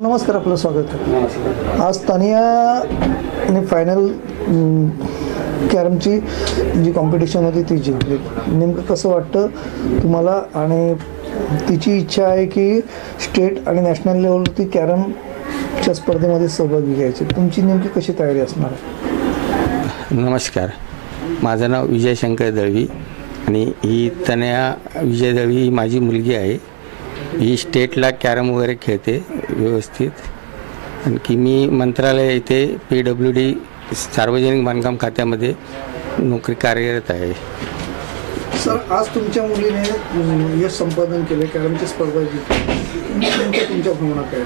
नमस्कार, आपलं स्वागत आहे. आज तानिया ने फायनल कॅरमची जी कॉम्पिटिशन होती ती जिंकली. नेमकं कसं वाटतं तुम्हाला? आणि तिची इच्छा आहे की स्टेट आणि नॅशनल लेवलवरती कॅरमच्या स्पर्धेमध्ये सहभागी घ्यायची. तुमची नेमकी कशी तयारी असणार आहे? नमस्कार, माझं नाव विजय शंकर दळवी आणि ही तनया विजय दळवी ही माझी मुलगी आहे. ही स्टेटला कॅरम वगैरे खेळते व्यवस्थित. आणखी मी मंत्रालय येथे PWD सार्वजनिक बांधकाम खात्यामध्ये नोकरी कार्यरत आहे. सर, आज तुमच्या मुलीने यश संपादन केले, कॅरमची स्पर्धा जिंकली. तुमच्या भावना काय?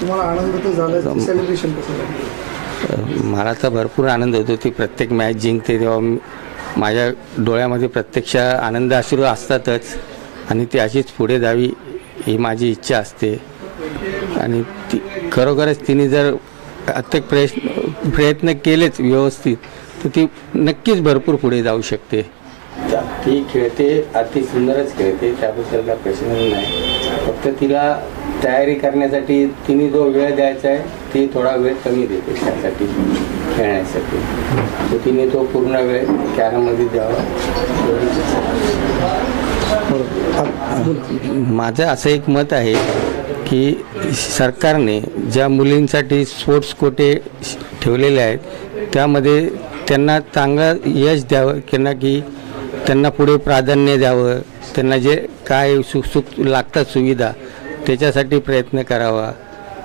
तुम्हाला आनंद तर झाला, सेलिब्रेशन कसं झालं? मला तर भरपूर आनंद होतो. ती प्रत्येक मॅच जिंकते तेव्हा माझ्या डोळ्यामध्ये प्रत्यक्ष आनंद अश्रू असतातच आणि ती अशीच पुढे जावी ही माझी इच्छा असते. आणि ती खरोखरच तिने जर अत्यंत प्रयत्न केलेच व्यवस्थित तर ती नक्कीच भरपूर पुढे जाऊ शकते. ती खेळते, अति सुंदरच खेळते, त्याबद्दल काही प्रश्न नाही. फक्त तिला तयारी करण्यासाठी तिने जो वेळ द्यायचा आहे ती थोडा वेळ कमी देते त्यासाठी खेळण्यासाठी. तर तिने तो पूर्ण वेळ कॅरममध्ये द्यावा. माझं असं एक मत आहे की सरकारने ज्या मुलींसाठी स्पोर्ट्स कोटे ठेवलेले आहेत त्यामध्ये त्यांना चांगलं यश द्यावं, की त्यांना पुढे प्राधान्य द्यावं. त्यांना जे काय सुख लागतात सुविधा त्याच्यासाठी प्रयत्न करावा,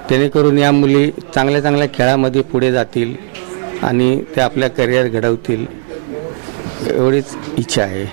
जेणेकरून या मुली चांगल्या चांगल्या खेळामध्ये पुढे जातील आणि त्या आपल्या करिअर घडवतील, एवढीच इच्छा आहे.